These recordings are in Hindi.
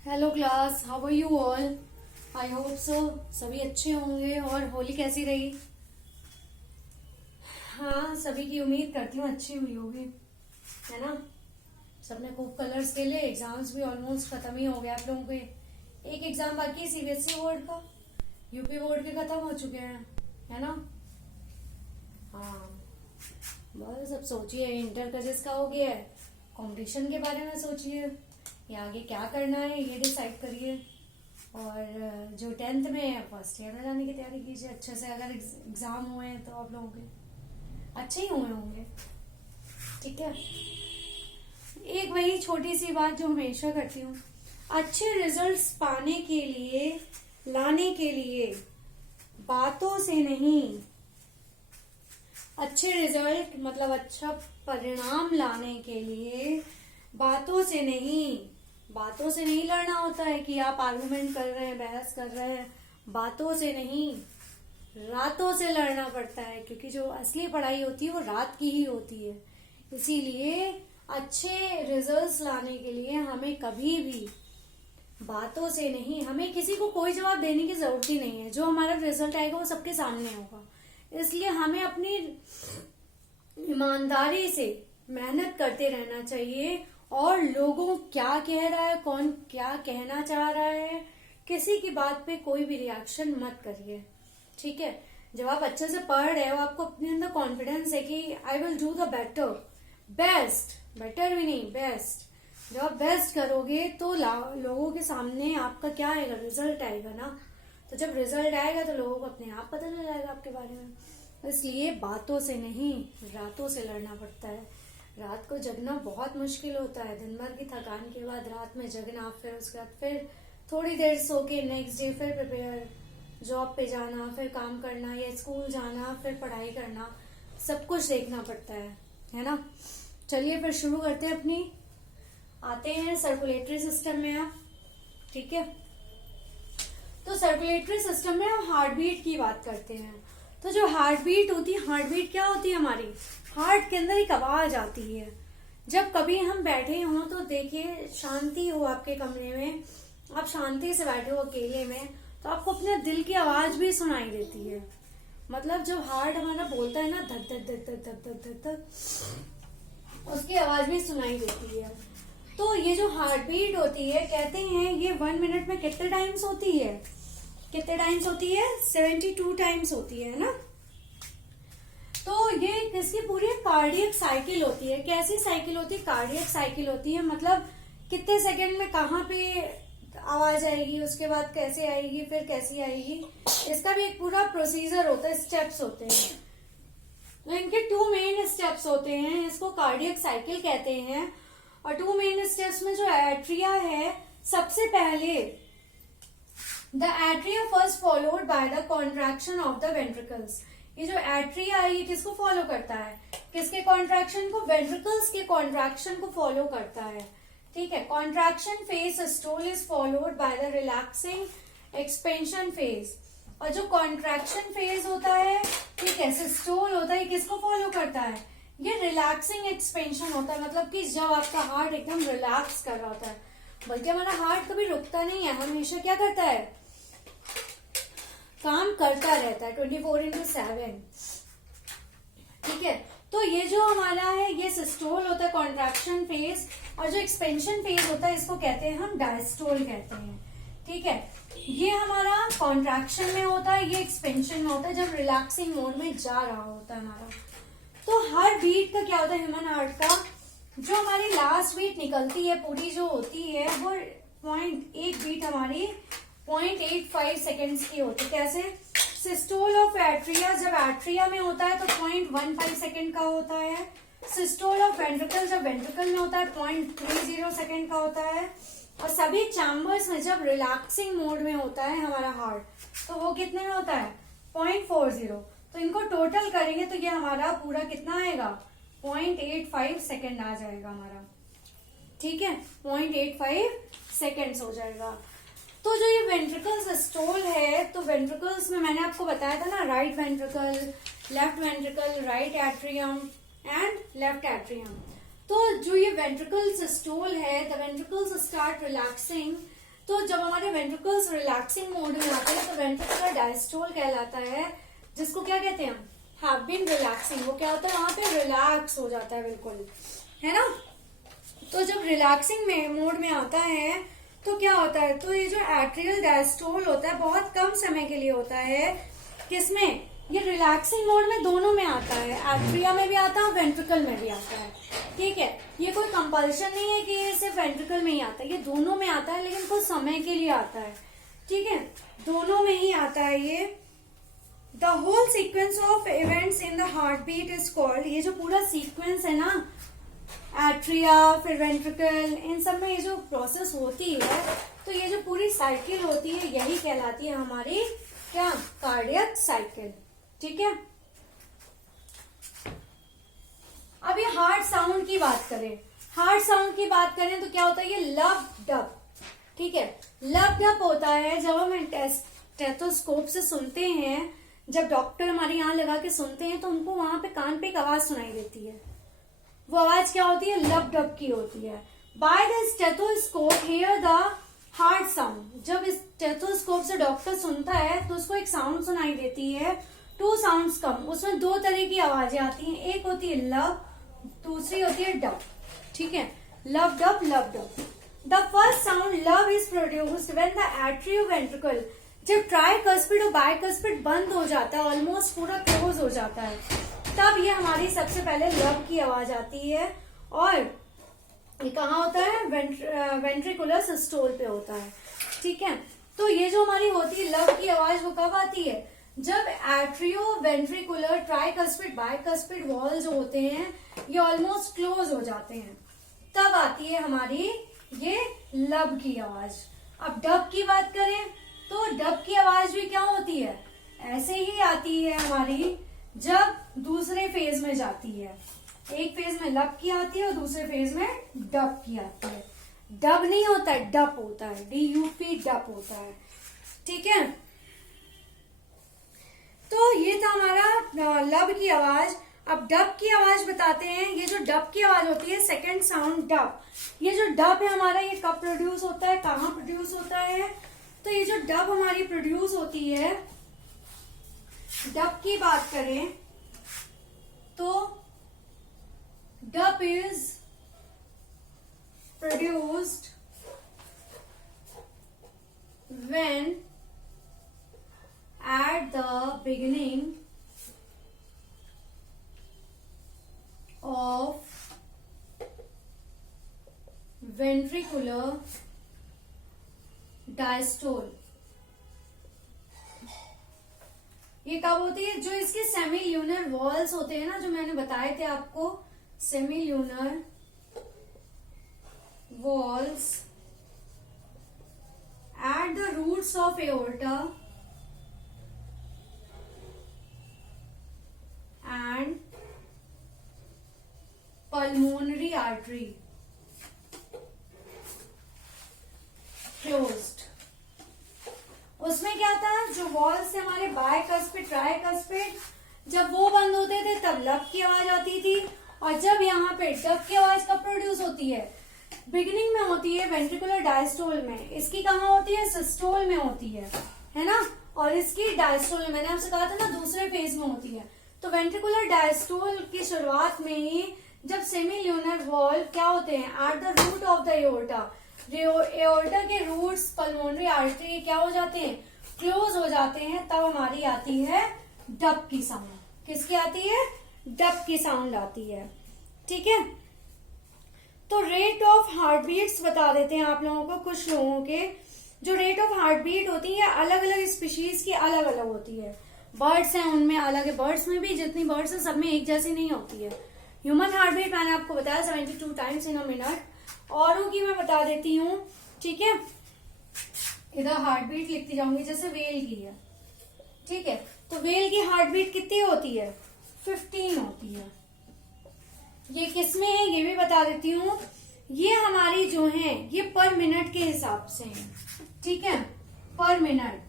Hello class, how are you all. I hope so सभी अच्छे होंगे। और होली कैसी रही? हाँ, सभी की उम्मीद करती हूँ अच्छी हुई होगी, है ना। सबने खूब कलर्स खेले। एग्जाम्स भी ऑलमोस्ट खत्म ही हो गए आप लोगों के। एक एग्जाम बाकी है सीबीएसई बोर्ड का। यूपी बोर्ड के खत्म हो चुके हैं, है ना। हाँ, बस अब सोचिए इंटर का जिसका हो गया है, कंपटीशन के बारे में सोचिए, या आगे क्या करना है ये डिसाइड करिए। और जो 10th में है फर्स्ट ईयर में जाने की तैयारी कीजिए अच्छे से। अगर एग्जाम हुए हैं तो आप लोगों के अच्छे ही हुए होंगे, ठीक है। एक वही छोटी सी बात जो हमेशा करती हूँ, अच्छे रिजल्ट्स पाने के लिए, लाने के लिए बातों से नहीं, अच्छे रिजल्ट मतलब अच्छा परिणाम लाने के लिए बातों से नहीं, बातों से नहीं लड़ना होता है कि आप आर्गुमेंट कर रहे हैं, बहस कर रहे हैं। बातों से नहीं, रातों से लड़ना पड़ता है, क्योंकि जो असली पढ़ाई होती है वो रात की ही होती है। इसीलिए अच्छे रिजल्ट्स लाने के लिए हमें कभी भी बातों से नहीं, हमें किसी को कोई जवाब देने की जरूरत ही नहीं है। जो हमारा रिजल्ट आएगा वो सबके सामने होगा। इसलिए हमें अपनी ईमानदारी से मेहनत करते रहना चाहिए। और लोगों क्या कह रहा है, कौन क्या कहना चाह रहा है, किसी की बात पे कोई भी रिएक्शन मत करिए, ठीक है। जब आप अच्छे से पढ़ रहे हो, आपको अपने अंदर कॉन्फिडेंस है कि I will do the better, best, better भी नहीं बेस्ट। जब आप बेस्ट करोगे तो लोगों के सामने आपका क्या आएगा, रिजल्ट आएगा ना। तो जब रिजल्ट आएगा तो लोगों को अपने आप पता चल जाएगा आपके बारे में। इसलिए बातों से नहीं, रातों से लड़ना पड़ता है। रात को जगना बहुत मुश्किल होता है। दिन भर की थकान के बाद रात में जगना, फिर उसके बाद फिर थोड़ी देर सो के नेक्स्ट डे फिर प्रिपेयर, जॉब पे जाना, फिर काम करना या स्कूल जाना, फिर पढ़ाई करना, सब कुछ देखना पड़ता है ना। चलिए फिर शुरू करते हैं अपनी। आते हैं सर्कुलेटरी सिस्टम में आप, ठीक है। तो सर्कुलेटरी सिस्टम में हम हार्ट बीट की बात करते हैं। तो जो हार्ट बीट होती है, हार्ट बीट क्या होती है, हमारी हार्ट के अंदर एक आवाज आती है। जब कभी हम बैठे हों तो देखिए, शांति हो आपके कमरे में, आप शांति से बैठे हो अकेले में, तो आपको अपने दिल की आवाज भी सुनाई देती है। मतलब जब हार्ट हमारा बोलता है ना, धक धक धक धक धक धक धक धक, उसकी आवाज भी सुनाई देती है। तो ये जो हार्ट बीट होती है, कहते हैं ये 1 मिनट में कितने टाइम्स होती है, कितने टाइम्स होती है, 72 टाइम्स होती है ना। तो ये किसकी पूरी कार्डियक साइकिल होती है। कैसी साइकिल होती है, कार्डियक साइकिल होती है। मतलब कितने सेकंड में कहाँ पे आवाज आएगी, उसके बाद कैसे आएगी, फिर कैसी आएगी, इसका भी एक पूरा प्रोसीजर होता है, स्टेप्स होते हैं। तो इनके 2 मेन स्टेप्स होते हैं, इसको कार्डियक साइकिल कहते हैं। और 2 मेन स्टेप्स में जो एट्रिया है, सबसे पहले the atria first followed by the contraction of the ventricles. ये जो एट्रिया है ये किसको फॉलो करता है, किसके कॉन्ट्रैक्शन को, वेंट्रिकल्स के कॉन्ट्रैक्शन को फॉलो करता है, ठीक है। Contraction phase systole is followed by the relaxing expansion phase. और जो कॉन्ट्रैक्शन फेज होता है, ठीक है, सिस्टोल होता है, किसको फॉलो करता है, ये रिलैक्सिंग एक्सपेंशन होता है। मतलब कि जब आपका हार्ट एकदम रिलैक्स कर रहा होता है, बल्कि हमारा हार्ट कभी रुकता नहीं है, हमेशा क्या करता है, काम करता रहता है 24/7, ठीक है। तो ये जो हमारा है ये सिस्टोल होता है, कॉन्ट्रैक्शन फेज। और जो एक्सपेंशन फेज होता है इसको कहते हैं हम डायस्टोल कहते हैं, ठीक है। ये हमारा कॉन्ट्रैक्शन में होता है, ये एक्सपेंशन में होता है, जब रिलैक्सिंग मोड में जा रहा होता है हमारा। तो हर बीट का क्या होता है, ह्यूमन हार्ट का जो हमारी लास्ट बीट निकलती है पूरी जो होती है, वो एक बीट हमारी 0.85 सेकेंड्स की होती है। कैसे, सिस्टोल ऑफ एट्रिया जब एट्रिया में होता है तो 0.15 सेकेंड का होता है। सिस्टोल ऑफ वेंट्रिकल जब वेंट्रिकल में होता है 0.30 सेकेंड का होता है। और सभी चैम्बर्स में जब रिलैक्सिंग मोड में होता है हमारा हार्ट, तो वो कितने में होता है, 0.40। तो इनको टोटल करेंगे तो ये हमारा पूरा कितना आएगा, 0.85 सेकेंड आ जाएगा हमारा, ठीक है, 0.85 सेकेंड्स हो जाएगा। तो जो ये वेंट्रिकल सिस्टोल है, तो वेंट्रिकल्स में मैंने आपको बताया था ना, right ventricle, left ventricle, right atrium and left atrium. तो जो ये वेंट्रिकल सिस्टोल है, द वेंट्रिकल्स स्टार्ट रिलैक्सिंग तो जब हमारे वेंट्रिकल्स रिलैक्सिंग मोड में आते हैं तो वेंट्रिकुलर डायस्टोल कहलाता है, जिसको क्या कहते हैं हम, हैव बीन रिलैक्सिंग। वो क्या होता है, वहां पे रिलैक्स हो जाता है बिल्कुल, है ना। तो जब रिलैक्सिंग में मोड में आता है तो क्या होता है, तो ये जो एट्रियल डायस्टोल होता है बहुत कम समय के लिए होता है। किसमें, ये रिलैक्सिंग मोड में दोनों में आता है, एट्रिया में भी आता है, वेंट्रिकल में भी आता है। ठीक है, ये कोई कंपल्शन नहीं है कि ये सिर्फ वेंट्रिकल में ही आता है, ये दोनों में आता है, लेकिन कुछ समय के लिए आता है। ठीक है, दोनों में ही आता है ये। The whole sequence of events in the heart beat is called, ये जो पूरा सीक्वेंस है ना, एट्रिया फिर वेंट्रिकल, इन सब में ये जो प्रोसेस होती है, तो ये जो पूरी साइकिल होती है यही कहलाती है हमारी क्या, कार्डियक साइकिल। ठीक है, अब ये हार्ट साउंड की बात करें, हार्ट साउंड की बात करें तो क्या होता है, ये लब डब। ठीक है, लब डब होता है जब हम स्टेथोस्कोप से सुनते हैं, जब डॉक्टर हमारे यहाँ लगा के सुनते हैं तो उनको वहां पे कान पे एक आवाज सुनाई देती है। वो आवाज क्या होती है, लब डब की होती है। By the stethoscope here the heart sound, जब स्टेथोस्कोप से डॉक्टर सुनता है तो उसको एक साउंड सुनाई देती है। टू साउंड्स कम, उसमें दो तरह की आवाजें आती हैं, एक होती है लब, दूसरी होती है डब। ठीक है, लब डब, लब डब। द फर्स्ट साउंड लब इज प्रोड्यूस्ड व्हेन द एट्रियोवेंट्रिकल, जब ट्राइकस्पिड और बाइकस्पिड बंद हो जाता है, ऑलमोस्ट पूरा क्लोज हो जाता है, तब ये हमारी सबसे पहले लब की आवाज आती है। और ये कहाँ होता है, वेंट्रिकुलर सिस्टोल पे होता है। ठीक है, तो ये जो हमारी होती है लब की आवाज, वो कब आती है, जब atrio ventricular tricuspid bicuspid valve जो होते हैं ये ऑलमोस्ट क्लोज हो जाते हैं, तब आती है हमारी ये लब की आवाज। अब डब की बात करें तो डब की आवाज भी क्या होती है, ऐसे ही आती है हमारी, जब दूसरे फेज में जाती है। एक फेज में लब की आती है और दूसरे फेज में डब की आती है। डब नहीं होता है, डप होता है, DUP, डप होता है। ठीक है, तो ये था हमारा लब की आवाज। अब डब की आवाज बताते हैं। ये जो डब की आवाज होती है, सेकंड साउंड डब, ये जो डब है हमारा, ये कब प्रोड्यूस होता है, कहाँ प्रोड्यूस होता है, तो ये जो डब हमारी प्रोड्यूस होती है, डब की बात करें तो dub is produced when at the beginning of ventricular diastole। ये कब होती है, जो इसके सेमील्यूनर वॉल्स होते हैं ना, जो मैंने बताए थे आपको, सेमील्यूनर walls at the roots of aorta and pulmonary artery closed। उसमें क्या था, जो वॉल से हमारे बाइकस्पिड ट्राइकस्पिड, जब वो बंद होते थे तब लब की आवाज आती थी, और जब यहाँ पे डब की आवाज कब प्रोड्यूस होती है, बिगिनिंग में होती है वेंट्रिकुलर डायस्टोल में। इसकी कहाँ होती है, सिस्टोल में होती है ना, और इसकी डायस्टोल में, मैंने आपसे कहा था ना, दूसरे फेज में होती है। तो वेंट्रिकुलर डायस्टोल की शुरुआत में ही जब सेमील्यूनर वॉल्व क्या होते हैं, at the root of the aorta, aorta के रूट्स पल्मोनरी आर्टरी क्या हो जाते हैं, क्लोज हो जाते हैं, तब हमारी आती है डब की साउंड। किसकी आती है, डब की साउंड आती है। ठीक है, तो रेट ऑफ हार्ट बीट्स बता देते हैं आप लोगों को। कुछ लोगों के जो रेट ऑफ हार्ट बीट होती है अलग अलग स्पीशीज की अलग अलग होती है। बर्ड्स हैं उनमें अलग है, बर्ड्स में भी जितनी बर्ड्स हैं सब में एक जैसी नहीं होती है। ह्यूमन हार्ट बीट मैंने आपको बताया 72 टाइम्स इन अ मिनट। औरों की मैं बता देती हूँ। ठीक है, इधर हार्ट बीट लिखती जाऊंगी, जैसे वेल की है। ठीक है, तो वेल की हार्ट बीट कितनी होती है, 15 होती है। ये किसमें है ये भी बता देती हूँ। ये हमारी जो है ये पर मिनट के हिसाब से है। ठीक है, पर मिनट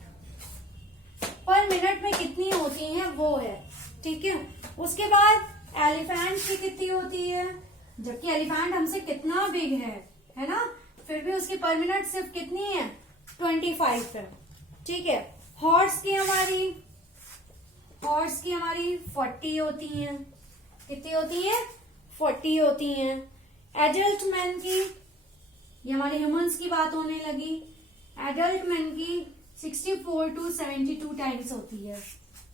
में कितनी होती हैं वो है। ठीक है, उसके बाद एलिफेंट की कितनी होती है, जबकि एलिफेंट हमसे कितना बिग है ना, फिर भी उसकी पर मिनट सिर्फ कितनी है, 25 है। ठीक है, हॉर्स की हमारी 40 होती हैं। कितनी होती हैं? 40 होती हैं। एडल्ट मैन की, ये हमारे ह्यूमंस की बात होने लगी, एडल्ट मैन की 64 टू 72 टाइम्स होती है।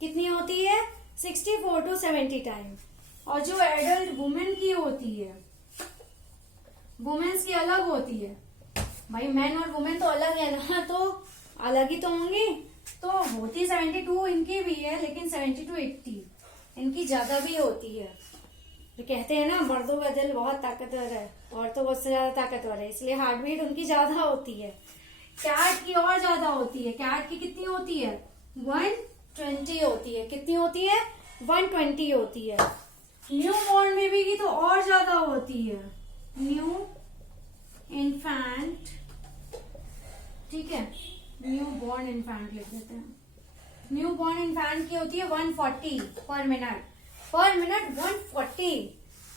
कितनी होती है? 64 टू 70 टाइम्स। और जो एडल्ट वुमेन की होती है, वुमेन्स की अलग होती है। भाई मैन और वुमेन तो अलग है ना, तो अलग ही तो होंगी। तो होती 72 इनकी भी है, लेकिन 70 टू 80 इनकी ज्यादा भी होती है। तो कहते हैं ना मर्दों का दिल बहुत ताकतवर है, औरतों को उससे ज्यादा ताकतवर है, इसलिए हार्ट बीट उनकी ज्यादा होती है। कैट की और ज्यादा होती है। कैट की कितनी होती है? 120 होती है। कितनी होती है? 120 होती है। न्यू बॉर्न बेबी की तो और ज्यादा होती है। न्यू इन्फेंट, ठीक है, न्यू बॉर्न इन्फेंट लिख देते हैं। न्यू बॉर्न इन्फेंट की होती है 140 पर मिनट। 140।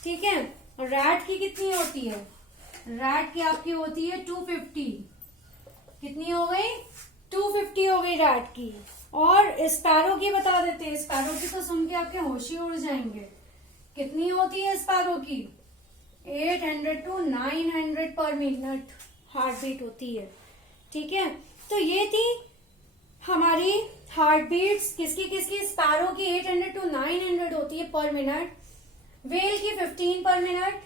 ठीक है। और रैट की कितनी होती है? रैट की आपकी होती है 250। कितनी हो गई? 250 हो गई रैट की। और स्पैरो की बता देते हैं। स्पैरो की तो सुन के आपके होश ही उड़ जाएंगे। कितनी होती है स्पैरो की? 800 टू 900 पर मिनट हार्ट बीट होती है। ठीक है, तो ये थी हमारी हार्ट बीट्स। किसकी किसकी? स्पैरो की 800 टू 900 होती है पर मिनट, वेल की 15 पर मिनट,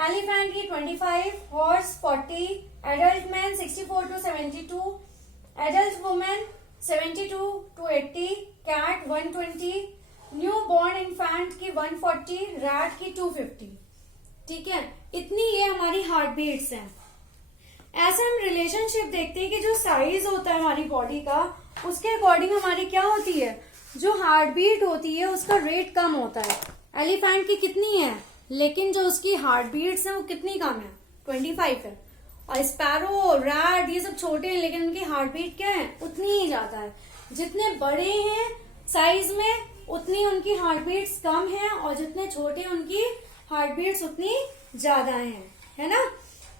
एलिफेंट की 25, horse 40, adult man 64 to 72, adult women 72 to 80, cat 120, new born infant की 140, रैट की 250। ठीक है, इतनी ये हमारी हार्ट बीट्स हैं। ऐसे हम रिलेशनशिप देखते हैं कि जो साइज होता है हमारी बॉडी का, उसके अकॉर्डिंग हमारी क्या होती है, जो हार्ट बीट होती है उसका रेट कम होता है। एलिफेंट की कितनी है, लेकिन जो उसकी हार्ट बीट्स है वो कितनी कम है? 25 है। और स्पैरो, रैट ये सब छोटे हैं, लेकिन उनकी हार्ट बीट क्या है? उतनी ही ज्यादा है। जितने बड़े हैं साइज में उतनी उनकी हार्ट बीट्स कम है, और जितने छोटे उनकी हार्ट बीट्स उतनी ज्यादा है ना।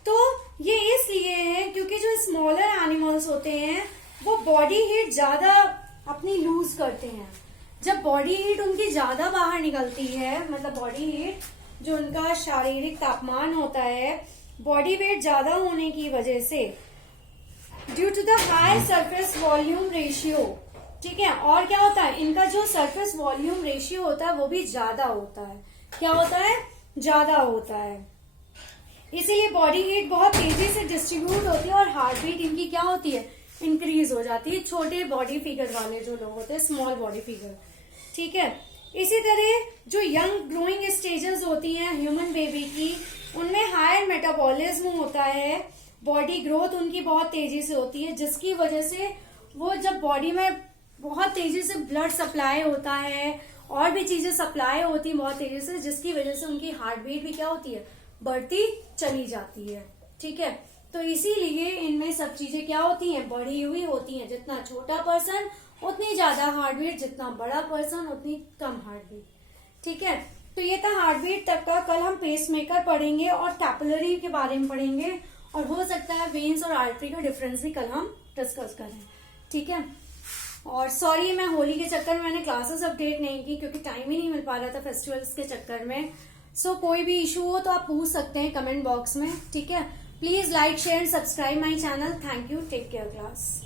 तो ये इसलिए है क्योंकि जो स्मॉलर एनिमल्स होते हैं वो बॉडी हीट ज्यादा अपनी लूज करते हैं। जब बॉडी हीट उनकी ज्यादा बाहर निकलती है, मतलब बॉडी हीट जो उनका शारीरिक तापमान होता है, बॉडी वेट ज्यादा होने की वजह से, due to the high surface volume ratio, ठीक है, और क्या होता है, इनका जो सरफेस वॉल्यूम रेशियो होता है वो भी ज्यादा होता है। क्या होता है? ज्यादा होता है। इसीलिए बॉडी हीट बहुत तेजी से डिस्ट्रीब्यूट होती है और हार्ट बीट इनकी क्या होती है? इंक्रीज हो जाती है। छोटे बॉडी फिगर वाले जो लोग होते हैं, स्मॉल बॉडी फिगर। ठीक है, इसी तरह जो यंग ग्रोइंग स्टेजेस होती हैं ह्यूमन बेबी की, उनमें हायर मेटाबॉलिज्म होता है, बॉडी ग्रोथ उनकी बहुत तेजी से होती है, जिसकी वजह से वो जब बॉडी में बहुत तेजी से ब्लड सप्लाई होता है और भी चीजें सप्लाई होती है बहुत तेजी से, जिसकी वजह से उनकी हार्ट बीट भी क्या होती है? बढ़ती चली जाती है। ठीक है, तो इसीलिए इनमें सब चीजें क्या होती हैं? बढ़ी हुई होती हैं। जितना छोटा पर्सन उतनी ज्यादा हार्ट बीट, जितना बड़ा पर्सन उतनी कम हार्ट बीट। ठीक है, तो ये था हार्ट बीट तक का। कल हम पेसमेकर पढ़ेंगे और कैपिलरी के बारे में पढ़ेंगे, और हो सकता है वेन्स और आर्टरी का डिफरेंस भी कल हम डिस्कस करें। ठीक है, और सॉरी मैं होली के चक्कर में मैंने क्लासेस अपडेट नहीं की क्योंकि टाइम ही नहीं मिल पा रहा था फेस्टिवल्स के चक्कर में। सो कोई भी इशू हो तो आप पूछ सकते हैं कमेंट बॉक्स में। ठीक है, please like share and subscribe my channel. Thank you, take care class.